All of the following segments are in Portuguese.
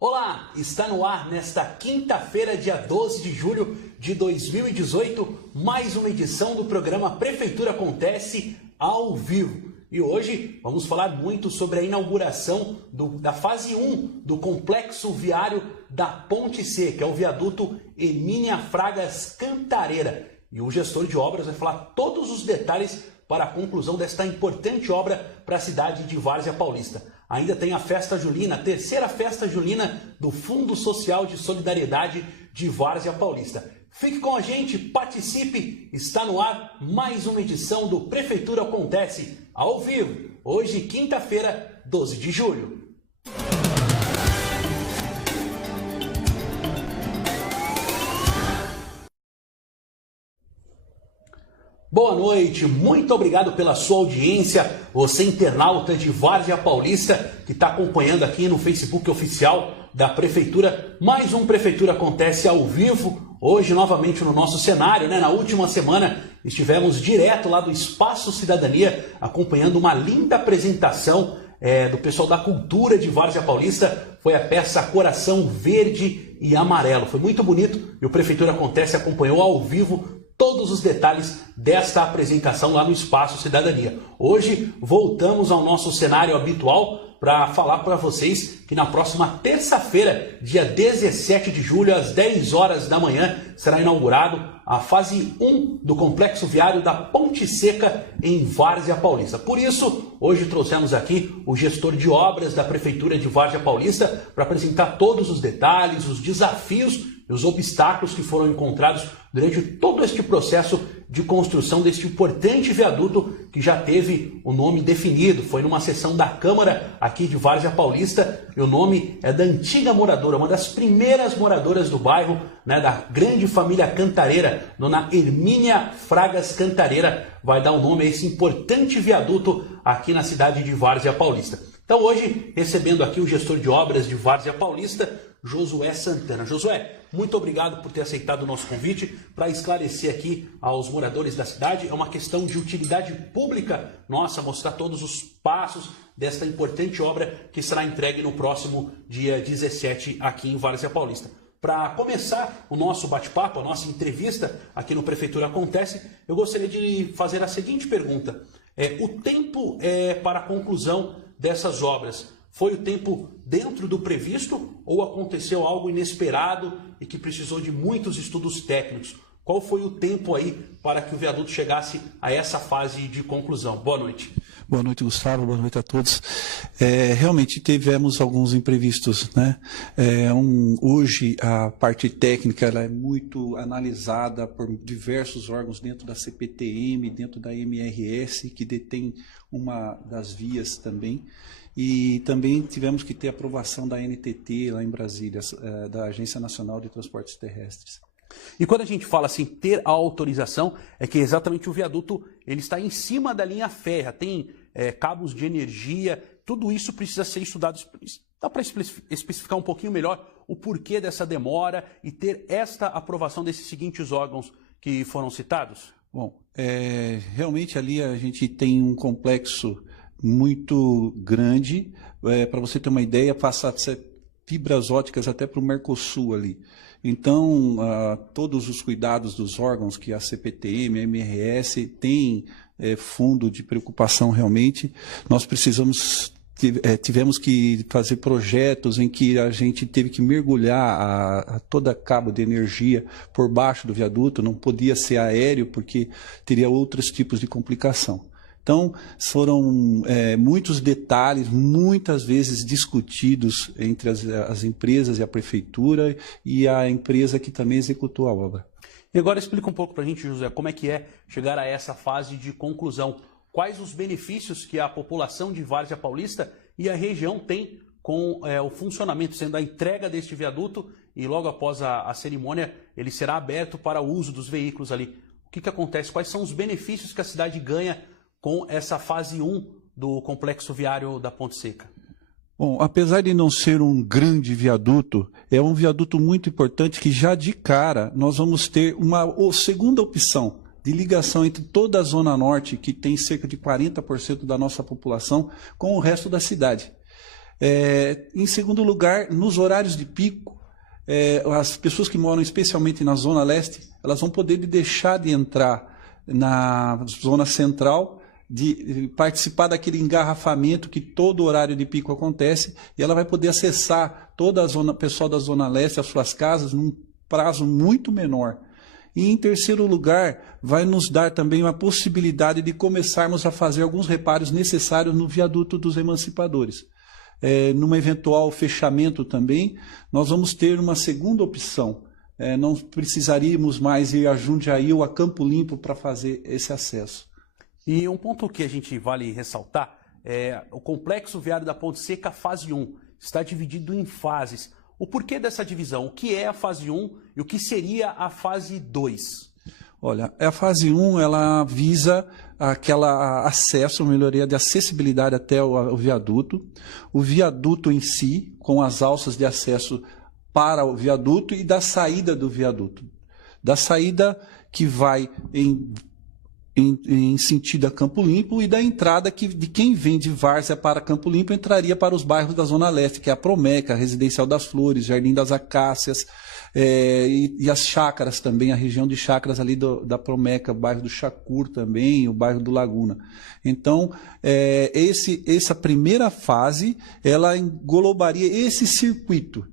Olá, está no ar nesta quinta-feira, dia 12 de julho de 2018, mais uma edição do programa Prefeitura Acontece ao vivo. E hoje vamos falar muito sobre a inauguração da fase 1 do complexo viário da Ponte Seca, é o viaduto Hermínia Fragas Cantareira. E o gestor de obras vai falar todos os detalhes para a conclusão desta importante obra para a cidade de Várzea Paulista. Ainda tem a festa julina, a terceira festa julina do Fundo Social de Solidariedade de Várzea Paulista. Fique com a gente, participe, está no ar mais uma edição do Prefeitura Acontece ao vivo, hoje quinta-feira, 12 de julho. Boa noite, muito obrigado pela sua audiência, você internauta de Várzea Paulista que está acompanhando aqui no Facebook oficial da Prefeitura, mais um Prefeitura Acontece ao vivo, hoje novamente no nosso cenário, né? Na última semana estivemos direto lá do Espaço Cidadania, acompanhando uma linda apresentação do pessoal da cultura de Várzea Paulista, foi a peça Coração Verde e Amarelo, foi muito bonito e o Prefeitura Acontece acompanhou ao vivo todos os detalhes desta apresentação lá no Espaço Cidadania. Hoje voltamos ao nosso cenário habitual para falar para vocês que na próxima terça-feira, dia 17 de julho, às 10 horas da manhã, será inaugurado a fase 1 do complexo viário da Ponte Seca em Várzea Paulista. Por isso, hoje trouxemos aqui o gestor de obras da Prefeitura de Várzea Paulista para apresentar todos os detalhes, os desafios e os obstáculos que foram encontrados durante todo este processo de construção deste importante viaduto que já teve o nome definido. Foi numa sessão da Câmara aqui de Várzea Paulista e o nome é da antiga moradora, uma das primeiras moradoras do bairro, né, da grande família Cantareira, dona Hermínia Fragas Cantareira, vai dar o nome a esse importante viaduto aqui na cidade de Várzea Paulista. Então hoje, recebendo aqui o gestor de obras de Várzea Paulista, Josué Santana. Josué, muito obrigado por ter aceitado o nosso convite para esclarecer aqui aos moradores da cidade. É uma questão de utilidade pública nossa, mostrar todos os passos desta importante obra que será entregue no próximo dia 17 aqui em Várzea Paulista. Para começar o nosso bate-papo, a nossa entrevista aqui no Prefeitura Acontece, eu gostaria de fazer a seguinte pergunta. O tempo para a conclusão dessas obras foi o tempo dentro do previsto ou aconteceu algo inesperado e que precisou de muitos estudos técnicos? Qual foi o tempo aí para que o viaduto chegasse a essa fase de conclusão? Boa noite. Boa noite, Gustavo. Boa noite a todos. Realmente tivemos alguns imprevistos, né? Hoje a parte técnica ela é muito analisada por diversos órgãos dentro da CPTM, dentro da MRS, que detém uma das vias também. E também tivemos que ter aprovação da NTT lá em Brasília, da Agência Nacional de Transportes Terrestres. E quando a gente fala assim, ter a autorização, é que exatamente o viaduto ele está em cima da linha férrea, tem cabos de energia, tudo isso precisa ser estudado. Dá para especificar um pouquinho melhor o porquê dessa demora e ter esta aprovação desses seguintes órgãos que foram citados? Bom, realmente ali a gente tem um complexo muito grande, para você ter uma ideia, passa fibras óticas até para o Mercosul ali. Então, todos os cuidados dos órgãos que a CPTM, a MRS tem fundo de preocupação realmente, nós tivemos que fazer projetos em que a gente teve que mergulhar a toda cabo de energia por baixo do viaduto, não podia ser aéreo porque teria outros tipos de complicação. Então, foram muitos detalhes, muitas vezes discutidos entre as empresas e a prefeitura e a empresa que também executou a obra. E agora explica um pouco para a gente, José, como é que é chegar a essa fase de conclusão. Quais os benefícios que a população de Várzea Paulista e a região tem com o funcionamento, sendo a entrega deste viaduto e logo após a cerimônia ele será aberto para o uso dos veículos ali. O que acontece? Quais são os benefícios que a cidade ganha com essa fase 1 do complexo viário da Ponte Seca? Bom, apesar de não ser um grande viaduto, é um viaduto muito importante que já de cara nós vamos ter uma segunda opção de ligação entre toda a Zona Norte, que tem cerca de 40% da nossa população, com o resto da cidade. Em segundo lugar, nos horários de pico, as pessoas que moram especialmente na Zona Leste, elas vão poder deixar de entrar na Zona Central, de participar daquele engarrafamento que todo horário de pico acontece, e ela vai poder acessar toda a zona, pessoal da Zona Leste, as suas casas, num prazo muito menor. E em terceiro lugar, vai nos dar também uma possibilidade de começarmos a fazer alguns reparos necessários no viaduto dos Emancipadores. Num eventual fechamento também, nós vamos ter uma segunda opção. Não precisaríamos mais ir a Jundiaí ou a Campo Limpo para fazer esse acesso. E um ponto que a gente vale ressaltar o complexo viário da Ponte Seca fase 1 está dividido em fases. O porquê dessa divisão? O que é a fase 1 e o que seria a fase 2? Olha, a fase 1 ela visa aquela acesso, melhoria de acessibilidade até o viaduto. O viaduto em si, com as alças de acesso para o viaduto e da saída do viaduto. Da saída que vai em sentido a Campo Limpo e da entrada de quem vem de Várzea para Campo Limpo entraria para os bairros da Zona Leste, que é a Promeca, Residencial das Flores, Jardim das Acácias e as chácaras também, a região de chácaras ali da Promeca, o bairro do Chacur também, o bairro do Laguna. Então, essa primeira fase, ela englobaria esse circuito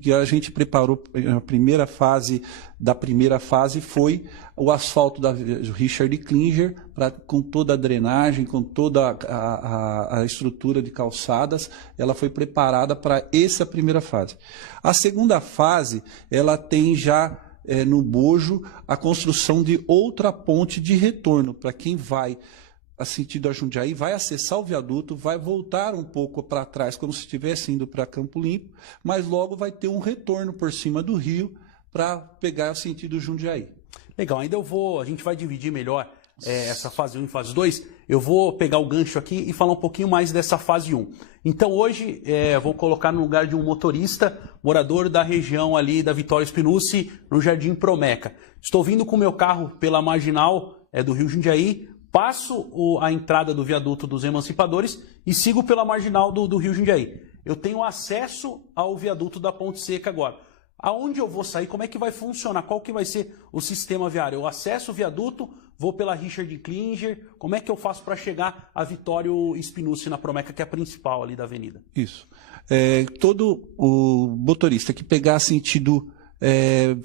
que a gente preparou. A primeira fase da primeira fase foi o asfalto da Richard Klinger, com toda a drenagem, com toda a estrutura de calçadas, ela foi preparada para essa primeira fase. A segunda fase, ela tem já no bojo a construção de outra ponte de retorno, para quem vai a sentido a Jundiaí, vai acessar o viaduto, vai voltar um pouco para trás, como se estivesse indo para Campo Limpo, mas logo vai ter um retorno por cima do rio para pegar o sentido Jundiaí. Legal, ainda a gente vai dividir melhor essa fase 1 e fase 2. Eu vou pegar o gancho aqui e falar um pouquinho mais dessa fase 1. Então hoje vou colocar no lugar de um motorista, morador da região ali da Vitória Spinussi, no Jardim Promeca. Estou vindo com o meu carro pela marginal do Rio Jundiaí, passo a entrada do viaduto dos Emancipadores e sigo pela marginal do Rio Jundiaí. Eu tenho acesso ao viaduto da Ponte Seca agora. Aonde eu vou sair? Como é que vai funcionar? Qual que vai ser o sistema viário? Eu acesso o viaduto, vou pela Richard Klinger. Como é que eu faço para chegar a Vitório Spinussi na Promeca, que é a principal ali da avenida? Isso. Todo o motorista que pegar sentido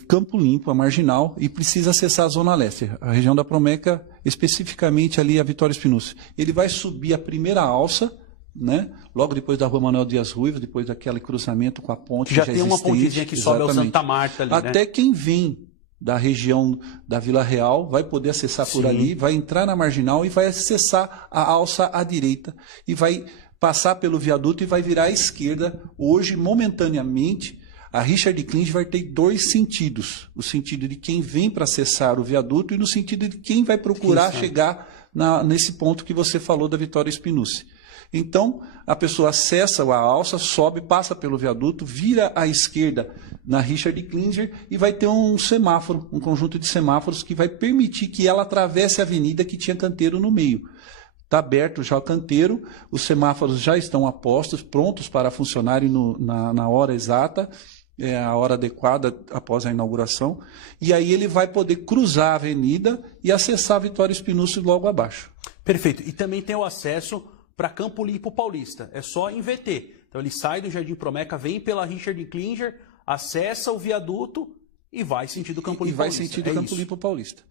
Campo Limpo, a marginal, e precisa acessar a Zona Leste, a região da Promeca, especificamente ali a Vitória Spinussi. Ele vai subir a primeira alça, né? Logo depois da Rua Manuel Dias Ruivo, depois daquele cruzamento com a ponte já tem uma pontezinha que sobe ao Santa Marta ali, até quem vem da região da Vila Real vai poder acessar por ali, vai entrar na marginal e vai acessar a alça à direita e vai passar pelo viaduto e vai virar à esquerda. Hoje, momentaneamente, a Richard Klinger vai ter dois sentidos. O sentido de quem vem para acessar o viaduto e no sentido de quem vai procurar chegar nesse ponto que você falou da Vitória Spinussi. Então, a pessoa acessa a alça, sobe, passa pelo viaduto, vira à esquerda na Richard Klinger e vai ter um semáforo, um conjunto de semáforos que vai permitir que ela atravesse a avenida que tinha canteiro no meio. Está aberto já o canteiro, os semáforos já estão apostos, prontos para funcionarem na hora exata, a hora adequada após a inauguração, e aí ele vai poder cruzar a avenida e acessar a Vitória Spinussi logo abaixo. Perfeito. E também tem o acesso para Campo Limpo Paulista. É só em VT. Então ele sai do Jardim Promeca, vem pela Richard Klinger, acessa o viaduto e vai sentido Campo Limpo Paulista. E vai sentido Campo Limpo Paulista.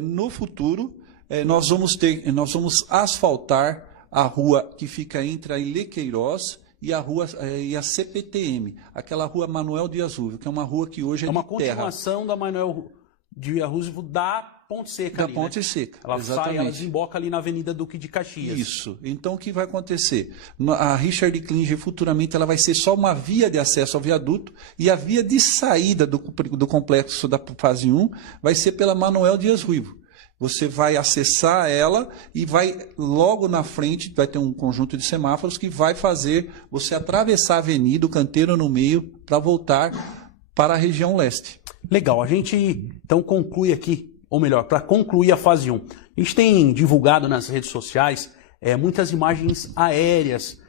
No futuro, nós vamos asfaltar a rua que fica entre a Ilê Queiroz e a CPTM, aquela rua Manuel Dias Ruivo, que é uma rua que hoje é de terra. É uma continuação da Manuel Dias Ruivo da Ponte Seca. Da Ponte Seca, ela exatamente. Ela desemboca ali na Avenida Duque de Caxias. Isso. Então, o que vai acontecer? A Richard Klinger, futuramente, ela vai ser só uma via de acesso ao viaduto e a via de saída do complexo da fase 1 vai ser pela Manuel Dias Ruivo. Você vai acessar ela e vai, logo na frente, vai ter um conjunto de semáforos que vai fazer você atravessar a avenida, o canteiro no meio, para voltar para a região leste. Legal. A gente, então, conclui aqui, ou melhor, para concluir a fase 1. A gente tem divulgado nas redes sociais muitas imagens aéreas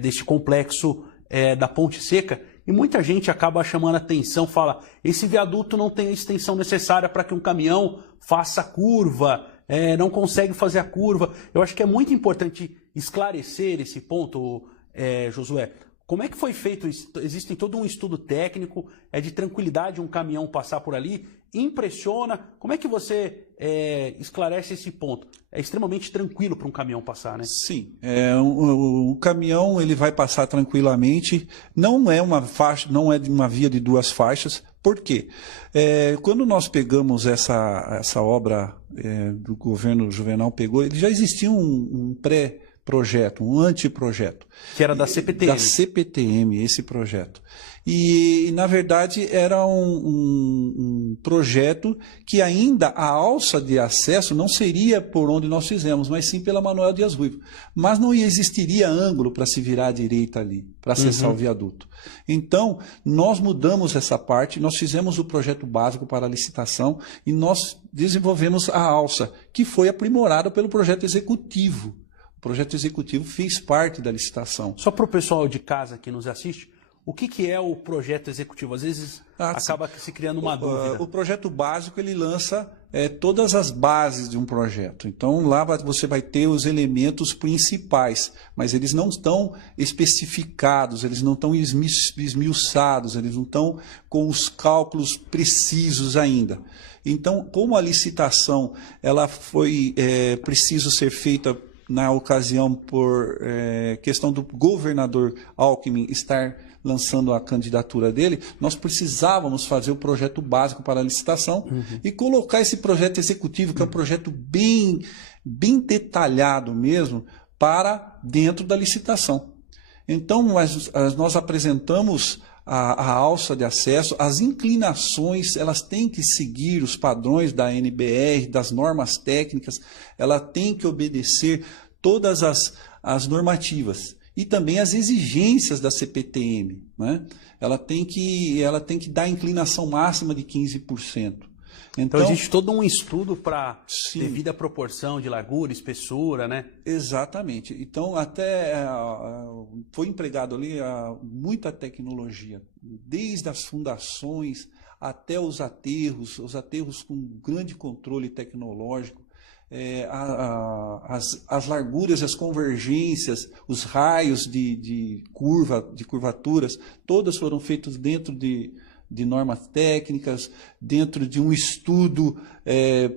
deste complexo da Ponte Seca, e muita gente acaba chamando a atenção, fala, esse viaduto não tem a extensão necessária para que um caminhão faça a curva, não consegue fazer a curva. Eu acho que é muito importante esclarecer esse ponto, Josué. Como é que foi feito? Existe todo um estudo técnico, de tranquilidade um caminhão passar por ali? Impressiona? Como é que você esclarece esse ponto? É extremamente tranquilo para um caminhão passar, né? Sim, o caminhão ele vai passar tranquilamente. Não é uma faixa, não é uma via de duas faixas. Por quê? Quando nós pegamos essa obra do governo Juvenal pegou, ele já existia um pré-projeto, um anteprojeto. Que era da CPTM. Da CPTM, esse projeto. E na verdade, era um projeto que ainda a alça de acesso não seria por onde nós fizemos, mas sim pela Manoel Dias Ruivo. Mas não existiria ângulo para se virar à direita ali, para acessar o viaduto. Então, nós mudamos essa parte, nós fizemos o projeto básico para a licitação e nós desenvolvemos a alça, que foi aprimorada pelo projeto executivo. O projeto executivo fez parte da licitação. Só para o pessoal de casa que nos assiste, o que é o projeto executivo? Às vezes acaba se criando uma dúvida. O projeto básico ele lança todas as bases de um projeto. Então lá você vai ter os elementos principais, mas eles não estão especificados, eles não estão esmiuçados, eles não estão com os cálculos precisos ainda. Então, como a licitação ela foi preciso ser feita na ocasião por questão do governador Alckmin estar lançando a candidatura dele, nós precisávamos fazer o projeto básico para a licitação e colocar esse projeto executivo, que é um projeto bem detalhado mesmo, para dentro da licitação. Então, nós apresentamos a alça de acesso, as inclinações, elas têm que seguir os padrões da NBR, das normas técnicas, ela tem que obedecer todas as normativas. E também as exigências da CPTM, né? Ela tem que dar inclinação máxima de 15%. Então existe todo um estudo para devida proporção de largura, espessura, né? Exatamente. Então até foi empregado ali muita tecnologia, desde as fundações até os aterros com grande controle tecnológico. As larguras, as convergências, os raios de curvaturas, todas foram feitos dentro de normas técnicas, dentro de um estudo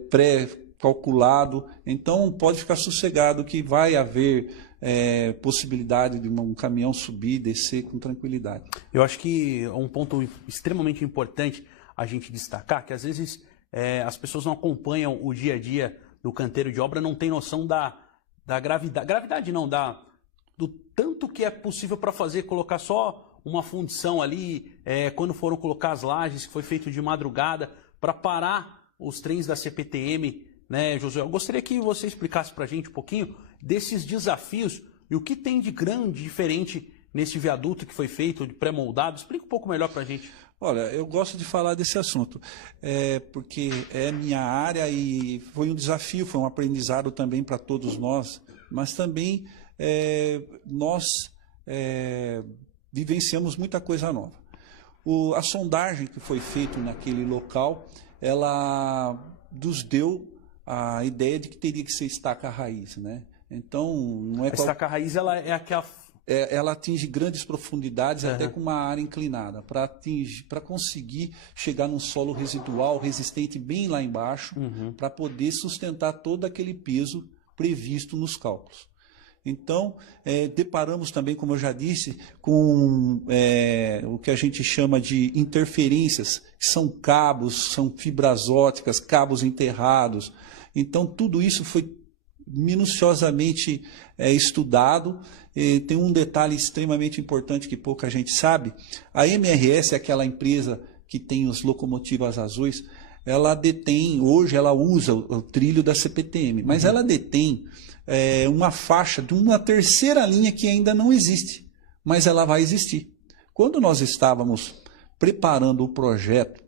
pré-calculado. Então pode ficar sossegado que vai haver possibilidade de um caminhão subir e descer com tranquilidade. Eu acho que um ponto extremamente importante a gente destacar, que às vezes as pessoas não acompanham o dia a dia do canteiro de obra, não tem noção da gravidade não, do tanto que é possível para fazer, colocar só uma fundição ali, quando foram colocar as lajes, que foi feito de madrugada, para parar os trens da CPTM, né, Josué? Eu gostaria que você explicasse para a gente um pouquinho desses desafios e o que tem de grande, diferente nesse viaduto que foi feito, de pré-moldado. Explica um pouco melhor para a gente. Olha, eu gosto de falar desse assunto, porque é minha área e foi um desafio, foi um aprendizado também para todos nós, mas também nós vivenciamos muita coisa nova. A sondagem que foi feita naquele local, ela nos deu a ideia de que teria que ser estaca raiz, né? Então, não é a estaca raiz, ela é aquela... ela atinge grandes profundidades, até com uma área inclinada, para conseguir chegar num solo residual resistente bem lá embaixo, para poder sustentar todo aquele peso previsto nos cálculos. Então, deparamos também, como eu já disse, com o que a gente chama de interferências, que são cabos, são fibras óticas, cabos enterrados. Então, tudo isso foi minuciosamente estudado. Tem um detalhe extremamente importante que pouca gente sabe. A MRS é aquela empresa que tem os locomotivas azuis, ela detém, hoje ela usa o trilho da CPTM, mas ela detém uma faixa de uma terceira linha que ainda não existe, mas ela vai existir. Quando nós estávamos preparando o projeto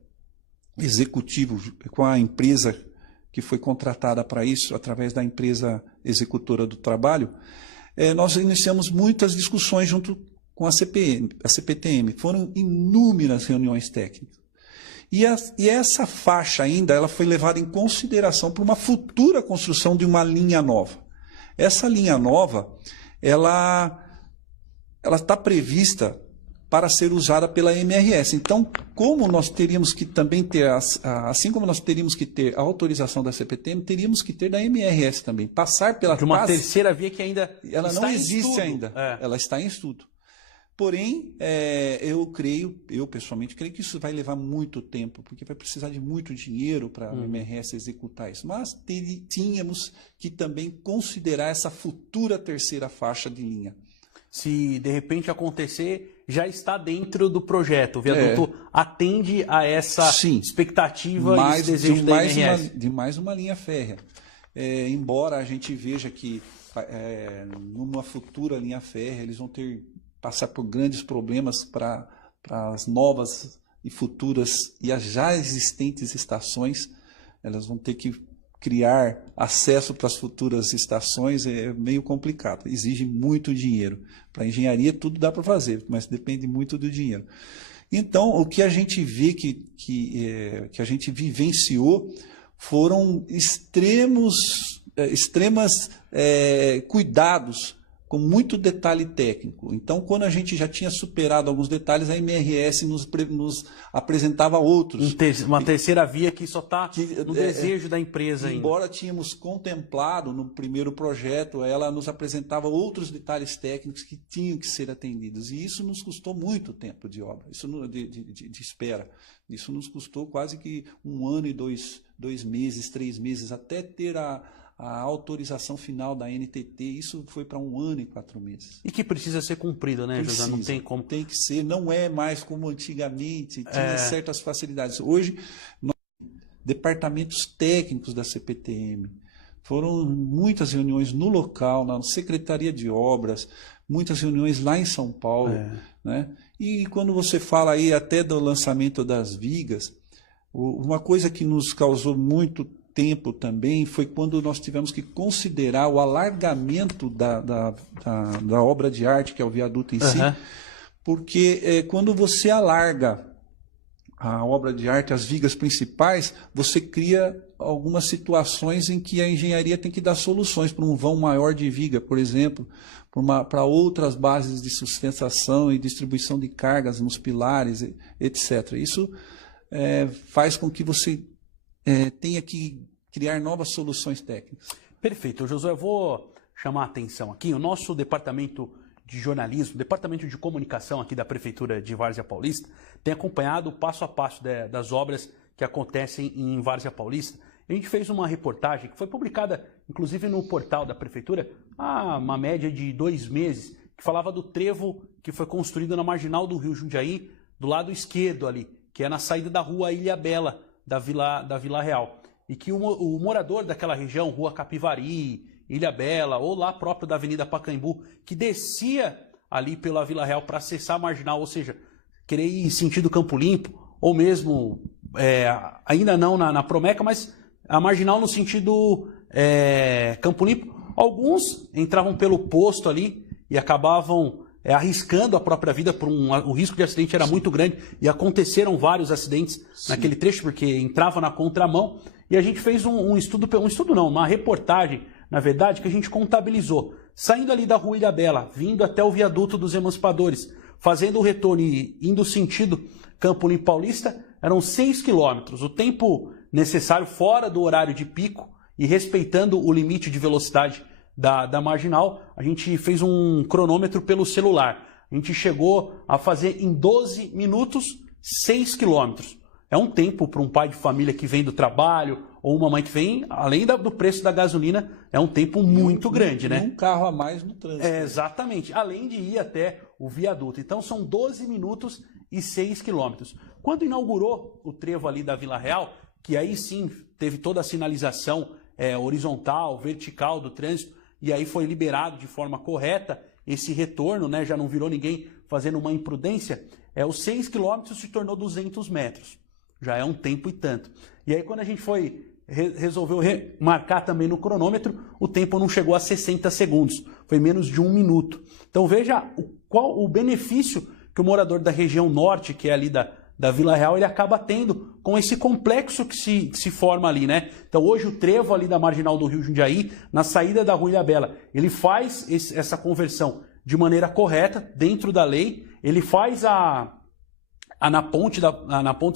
executivo com a empresa que foi contratada para isso, através da empresa executora do trabalho, nós iniciamos muitas discussões junto com a CPTM. Foram inúmeras reuniões técnicas. E essa faixa ainda ela foi levada em consideração para uma futura construção de uma linha nova. Essa linha nova, ela está prevista para ser usada pela MRS. Então, como nós teríamos que também ter, assim como nós teríamos que ter a autorização da CPTM, teríamos que ter da MRS também. Passar pela de uma terceira via que ainda ela está não em existe estudo. ainda. Ela está em estudo. Porém, eu pessoalmente creio que isso vai levar muito tempo, porque vai precisar de muito dinheiro para a MRS executar isso. Mas tínhamos que também considerar essa futura terceira faixa de linha. Se de repente acontecer, já está dentro do projeto. O viaduto atende a essa expectativa e esse desejo da MRS. De mais uma linha férrea. Embora a gente veja que numa futura linha férrea eles vão passar por grandes problemas para as novas e futuras e as já existentes estações, elas vão ter que criar acesso para as futuras estações, é meio complicado, exige muito dinheiro. Para a engenharia tudo dá para fazer, mas depende muito do dinheiro. Então, o que a gente vê que a gente vivenciou foram extremos cuidados com muito detalhe técnico. Então, quando a gente já tinha superado alguns detalhes, a MRS nos apresentava outros. Uma terceira via que só está no desejo da empresa ainda. Embora tínhamos contemplado no primeiro projeto, ela nos apresentava outros detalhes técnicos que tinham que ser atendidos. E isso nos custou muito tempo de obra, de espera. Isso nos custou quase que 1 ano e 2 meses, 3 meses, até ter a autorização final da NTT. Isso foi para 1 ano e 4 meses. E que precisa ser cumprido, né, José? Não tem como. Tem que ser, não é mais como antigamente, tinha certas facilidades. Hoje, departamentos técnicos da CPTM, foram muitas reuniões no local, na Secretaria de Obras, muitas reuniões lá em São Paulo. Né? E quando você fala aí até do lançamento das vigas, uma coisa que nos causou muito tempo também foi quando nós tivemos que considerar o alargamento da obra de arte, que é o viaduto em si, porque quando você alarga a obra de arte, as vigas principais, você cria algumas situações em que a engenharia tem que dar soluções para um vão maior de viga, por exemplo, para outras bases de sustentação e distribuição de cargas nos pilares, etc. Isso faz com que você tenha que criar novas soluções técnicas. Perfeito. Josué, eu vou chamar a atenção aqui. O nosso departamento de jornalismo, departamento de comunicação aqui da Prefeitura de Várzea Paulista, tem acompanhado o passo a passo das obras que acontecem em Várzea Paulista. A gente fez uma reportagem que foi publicada, inclusive, no portal da Prefeitura, há uma média de 2 meses, que falava do trevo que foi construído na marginal do Rio Jundiaí, do lado esquerdo ali, que é na saída da rua Ilhabela, da Vila Real. E que o morador daquela região, Rua Capivari, Ilhabela, ou lá próprio da Avenida Pacaembu, que descia ali pela Vila Real para acessar a marginal, ou seja, querer ir sentido Campo Limpo, ou mesmo, ainda não na Promeca, mas a marginal no sentido Campo Limpo. Alguns entravam pelo posto ali e acabavam arriscando a própria vida, o risco de acidente era muito grande e aconteceram vários acidentes naquele trecho, porque entrava na contramão. E a gente fez uma reportagem, na verdade, que a gente contabilizou. Saindo ali da Rua Ilhabela, vindo até o viaduto dos Emancipadores, fazendo o retorno e indo sentido Campo Limpo Paulista, eram 6 quilômetros. O tempo necessário fora do horário de pico e respeitando o limite de velocidade da marginal, a gente fez um cronômetro pelo celular. A gente chegou a fazer em 12 minutos 6 quilômetros. É um tempo para um pai de família que vem do trabalho ou uma mãe que vem, além do preço da gasolina, é um tempo muito grande, né? Um carro a mais no trânsito. Exatamente, além de ir até o viaduto. Então são 12 minutos e 6 quilômetros. Quando inaugurou o trevo ali da Vila Real, que aí sim teve toda a sinalização horizontal, vertical do trânsito, e aí foi liberado de forma correta esse retorno, né? Já não virou ninguém fazendo uma imprudência, os 6 quilômetros se tornou 200 metros. Já é um tempo e tanto. E aí quando a gente foi resolveu marcar também no cronômetro, o tempo não chegou a 60 segundos, foi menos de 1 minuto. Então veja qual o benefício que o morador da região norte, que é ali da Vila Real, ele acaba tendo com esse complexo que se forma ali, né? Então hoje o trevo ali da Marginal do Rio Jundiaí, na saída da Rua Ilhabela, ele faz essa conversão de maneira correta, dentro da lei, ele faz na ponte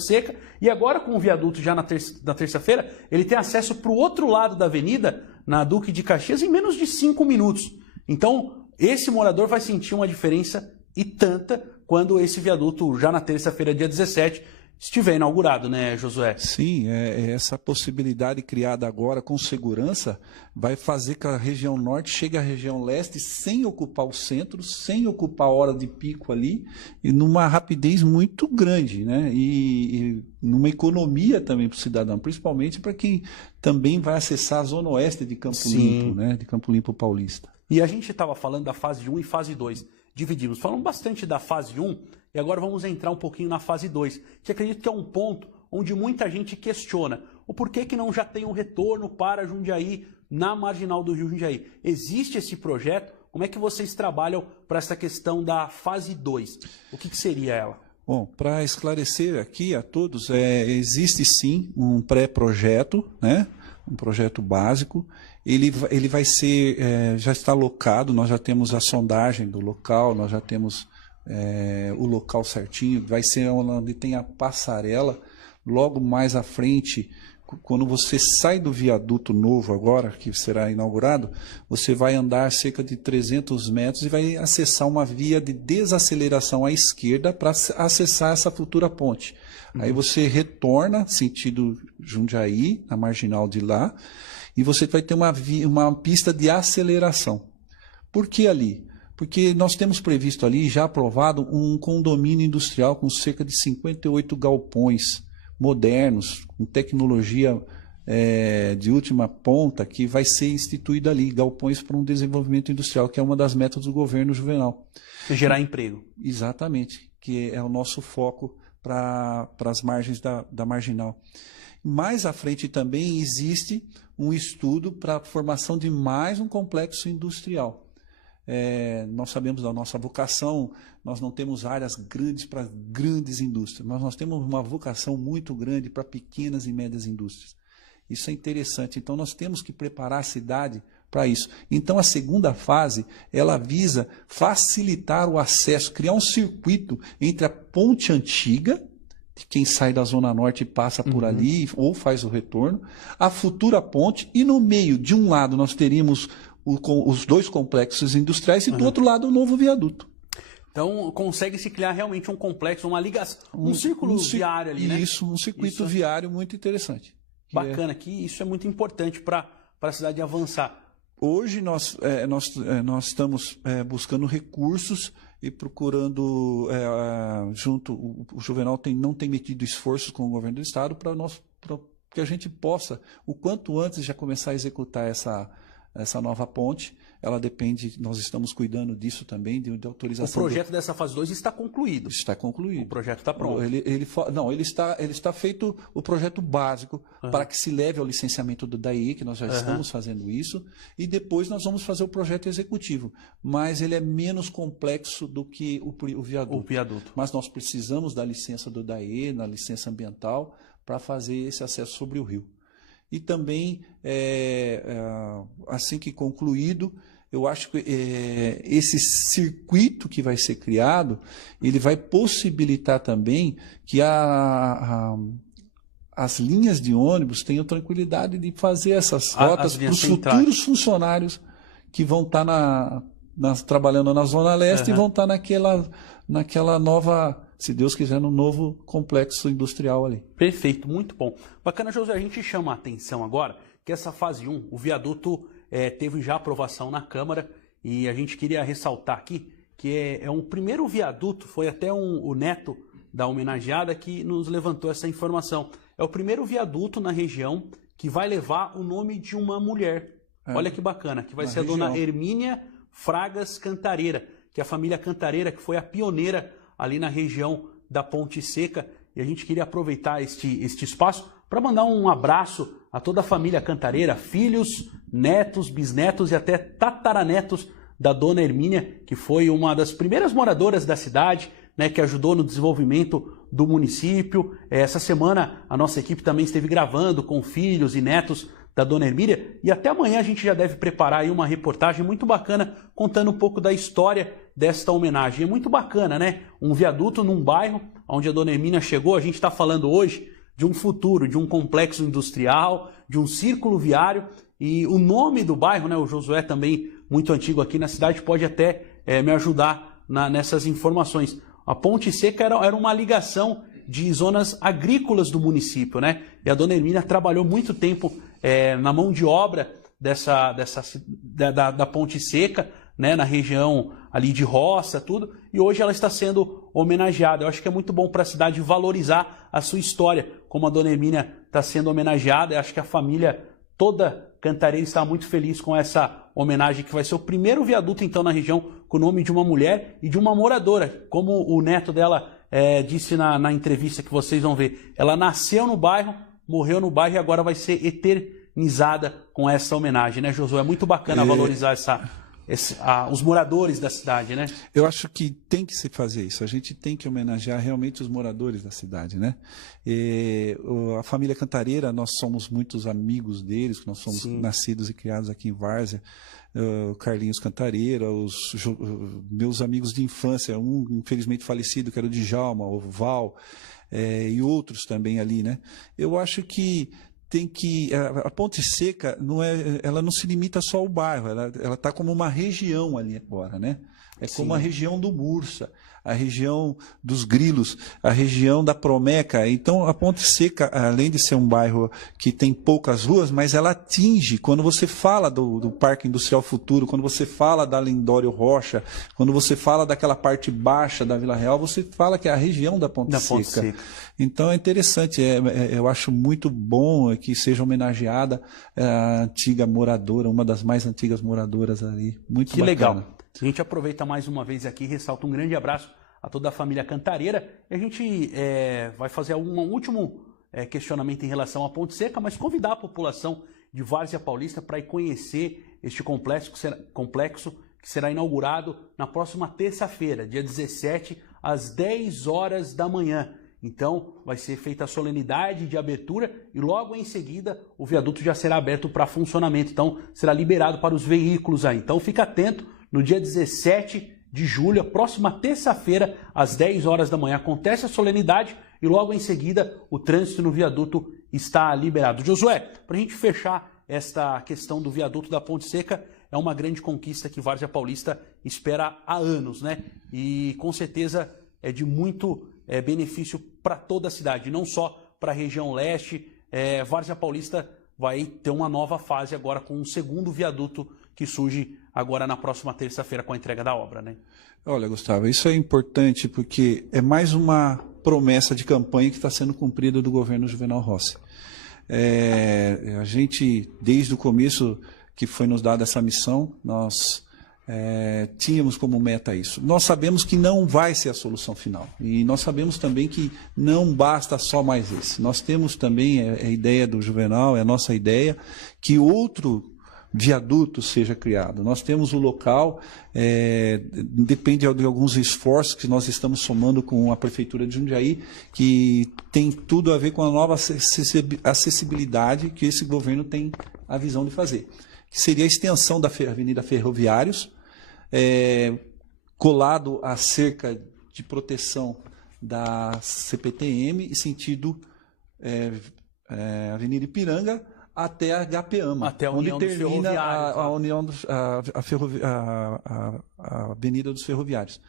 seca, e agora com o viaduto já na terça-feira, ele tem acesso para o outro lado da avenida, na Duque de Caxias, em menos de 5 minutos. Então, esse morador vai sentir uma diferença e tanta quando esse viaduto, já na terça-feira, dia 17, estiver inaugurado, né, Josué? Sim, essa possibilidade criada agora com segurança vai fazer que a região norte chegue à região leste sem ocupar o centro, sem ocupar a hora de pico ali, e numa rapidez muito grande, né? E numa economia também para o cidadão, principalmente para quem também vai acessar a zona oeste de Campo Limpo, né? De Campo Limpo Paulista. E a gente estava falando da fase 1 e fase 2. Dividimos. Falamos bastante da fase 1 e agora vamos entrar um pouquinho na fase 2, que acredito que é um ponto onde muita gente questiona o porquê que não já tem um retorno para Jundiaí na Marginal do Rio Jundiaí. Existe esse projeto? Como é que vocês trabalham para essa questão da fase 2? O que seria ela? Bom, para esclarecer aqui a todos, existe sim um pré-projeto, né? Um projeto básico. Ele vai ser, já está alocado, nós já temos a sondagem do local, nós já temos o local certinho, vai ser onde tem a passarela, logo mais à frente, quando você sai do viaduto novo agora, que será inaugurado, você vai andar cerca de 300 metros e vai acessar uma via de desaceleração à esquerda para acessar essa futura ponte. Aí você retorna, sentido Jundiaí, na marginal de lá, e você vai ter uma pista de aceleração. Por que ali? Porque nós temos previsto ali, já aprovado, um condomínio industrial com cerca de 58 galpões modernos, com tecnologia de última ponta, que vai ser instituída ali, galpões para um desenvolvimento industrial, que é uma das metas do governo Juvenal. Gerar emprego. Exatamente, que é o nosso foco para as margens da marginal. Mais à frente também existe um estudo para a formação de mais um complexo industrial. Nós sabemos da nossa vocação, nós não temos áreas grandes para grandes indústrias, mas nós temos uma vocação muito grande para pequenas e médias indústrias. Isso é interessante, então nós temos que preparar a cidade para isso. Então a segunda fase, ela visa facilitar o acesso, criar um circuito entre a ponte antiga, de quem sai da Zona Norte e passa por ali, ou faz o retorno, a futura ponte, e no meio, de um lado, nós teríamos os dois complexos industriais e do outro lado o novo viaduto. Então consegue-se criar realmente um complexo, uma ligação, um círculo viário ali, né? Isso, um circuito viário muito interessante. Bacana, que isso é muito importante para a cidade avançar. Hoje nós estamos buscando recursos e procurando, o Juvenal não tem metido esforços com o governo do Estado para que a gente possa, o quanto antes, já começar a executar essa nova ponte. Ela depende, nós estamos cuidando disso também, de autorização. O projeto dessa fase 2 está concluído. Está concluído. O projeto está pronto. Ele está feito o projeto básico para que se leve ao licenciamento do DAE, que nós já estamos fazendo isso, e depois nós vamos fazer o projeto executivo. Mas ele é menos complexo do que o viaduto. Mas nós precisamos da licença do DAE, na licença ambiental, para fazer esse acesso sobre o rio. E também, assim que concluído, eu acho que esse circuito que vai ser criado, ele vai possibilitar também que as linhas de ônibus tenham tranquilidade de fazer essas rotas para os futuros funcionários que vão estar trabalhando na Zona Leste e vão estar naquela nova, se Deus quiser, no novo complexo industrial ali. Perfeito, muito bom. Bacana, José, a gente chama a atenção agora que essa fase 1, o viaduto teve já aprovação na Câmara, e a gente queria ressaltar aqui que é um primeiro viaduto, foi até o neto da homenageada que nos levantou essa informação. É o primeiro viaduto na região que vai levar o nome de uma mulher. Olha que bacana, que vai ser a dona Hermínia Fragas Cantareira, que é a família Cantareira, que foi a pioneira ali na região da Ponte Seca. E a gente queria aproveitar este espaço para mandar um abraço a toda a família Cantareira, filhos, netos, bisnetos e até tataranetos da dona Hermínia, que foi uma das primeiras moradoras da cidade, né, que ajudou no desenvolvimento do município. Essa semana a nossa equipe também esteve gravando com filhos e netos da dona Hermínia, e até amanhã a gente já deve preparar aí uma reportagem muito bacana contando um pouco da história desta homenagem. É muito bacana, né? Um viaduto num bairro onde a dona Hermínia chegou. A gente está falando hoje de um futuro, de um complexo industrial, de um círculo viário, e o nome do bairro, né, o Josué também muito antigo aqui na cidade, pode até me ajudar nessas informações. A Ponte Seca era uma ligação de zonas agrícolas do município, né? E a dona Hermínia trabalhou muito tempo na mão de obra da Ponte Seca, né? Na região ali de roça, tudo, e hoje ela está sendo homenageada. Eu acho que é muito bom para a cidade valorizar a sua história, como a dona Hermínia está sendo homenageada. Eu acho que a família toda Cantareira está muito feliz com essa homenagem, que vai ser o primeiro viaduto então na região com o nome de uma mulher e de uma moradora, como o neto dela disse na entrevista que vocês vão ver. Ela nasceu no bairro, morreu no bairro e agora vai ser eternizada com essa homenagem, né, Josué? É muito bacana valorizar os moradores da cidade, né? Eu acho que tem que se fazer isso. A gente tem que homenagear realmente os moradores da cidade, né? A família Cantareira, nós somos muitos amigos deles, nós somos nascidos e criados aqui em Várzea. O Carlinhos Cantareira, os meus amigos de infância, um infelizmente falecido, que era o Djalma, o Val, e outros também ali, né? Eu acho que a Ponte Seca ela não se limita só ao bairro, ela está como uma região ali agora, né? É como a região do Mursa, a região dos Grilos, a região da Promeca. Então, a Ponte Seca, além de ser um bairro que tem poucas ruas, mas ela atinge, quando você fala do Parque Industrial Futuro, quando você fala da Lindório Rocha, quando você fala daquela parte baixa da Vila Real, você fala que é a região da Ponte Seca. Então, é interessante, eu acho muito bom que seja homenageada a antiga moradora, uma das mais antigas moradoras ali. Muito bacana. Legal. A gente aproveita mais uma vez aqui e ressalta um grande abraço a toda a família Cantareira. E a gente vai fazer um último questionamento em relação à Ponte Seca, mas convidar a população de Várzea Paulista para ir conhecer este complexo que será inaugurado na próxima terça-feira, dia 17, às 10 horas da manhã. Então, vai ser feita a solenidade de abertura e logo em seguida o viaduto já será aberto para funcionamento. Então, será liberado para os veículos aí. Então, fica atento. No dia 17 de julho, a próxima terça-feira, às 10 horas da manhã, acontece a solenidade e logo em seguida o trânsito no viaduto está liberado. Josué, para a gente fechar esta questão do viaduto da Ponte Seca, é uma grande conquista que Várzea Paulista espera há anos, né? E com certeza é de muito benefício para toda a cidade, não só para a região leste. Várzea Paulista vai ter uma nova fase agora com um segundo viaduto que surge agora na próxima terça-feira com a entrega da obra, né? Olha, Gustavo, isso é importante porque é mais uma promessa de campanha que está sendo cumprida do governo Juvenal Rossi. A gente, desde o começo que foi nos dada essa missão, nós tínhamos como meta isso. Nós sabemos que não vai ser a solução final. E nós sabemos também que não basta só mais esse. Nós temos também a ideia do Juvenal, é a nossa ideia, que outro viaduto seja criado. Nós temos o local, depende de alguns esforços que nós estamos somando com a Prefeitura de Jundiaí, que tem tudo a ver com a nova acessibilidade que esse governo tem a visão de fazer. Que seria a extensão da Avenida Ferroviários, colado à cerca de proteção da CPTM, e sentido Avenida Ipiranga, até a HPAMA, até a União onde dos termina Ferroviários, a Avenida dos Ferroviários.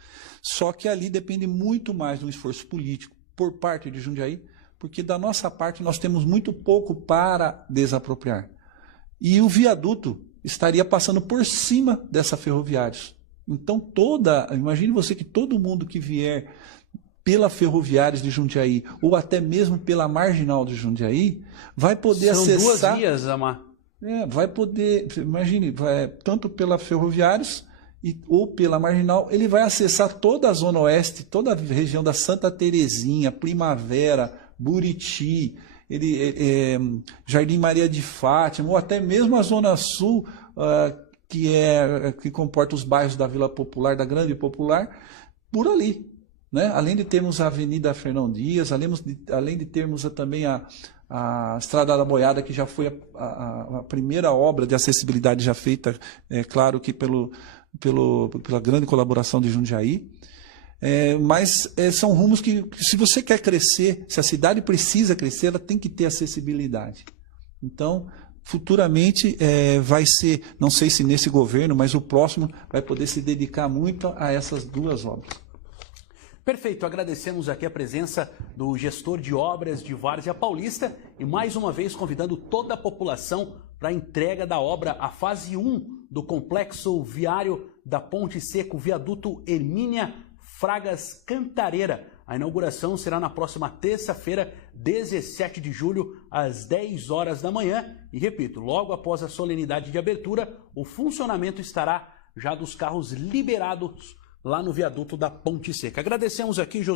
Só que ali depende muito mais de um esforço político por parte de Jundiaí, porque da nossa parte nós temos muito pouco para desapropriar. E o viaduto estaria passando por cima dessa Ferroviários. Então imagine você que todo mundo que vier pela Ferroviários de Jundiaí, ou até mesmo pela Marginal de Jundiaí, vai poder acessar... São duas vias, Amar. Vai poder, imagine, tanto pela Ferroviários ou pela Marginal, ele vai acessar toda a Zona Oeste, toda a região da Santa Terezinha, Primavera, Buriti, Jardim Maria de Fátima, ou até mesmo a Zona Sul, que comporta os bairros da Vila Popular, da Grande Popular, por ali. Né? Além de termos a Avenida Fernão Dias, além de termos também a Estrada da Boiada, que já foi a primeira obra de acessibilidade já feita, claro que pela grande colaboração de Jundiaí. Mas são rumos que, se você quer crescer, se a cidade precisa crescer, ela tem que ter acessibilidade. Então, futuramente vai ser, não sei se nesse governo, mas o próximo vai poder se dedicar muito a essas duas obras. Perfeito, agradecemos aqui a presença do gestor de obras de Várzea Paulista e mais uma vez convidando toda a população para a entrega da obra, a fase 1 do complexo viário da Ponte Seca, o viaduto Hermínia Fragas Cantareira. A inauguração será na próxima terça-feira, 17 de julho, às 10 horas da manhã. E repito, logo após a solenidade de abertura, o funcionamento estará já dos carros liberados lá no viaduto da Ponte Seca. Agradecemos aqui, Josué.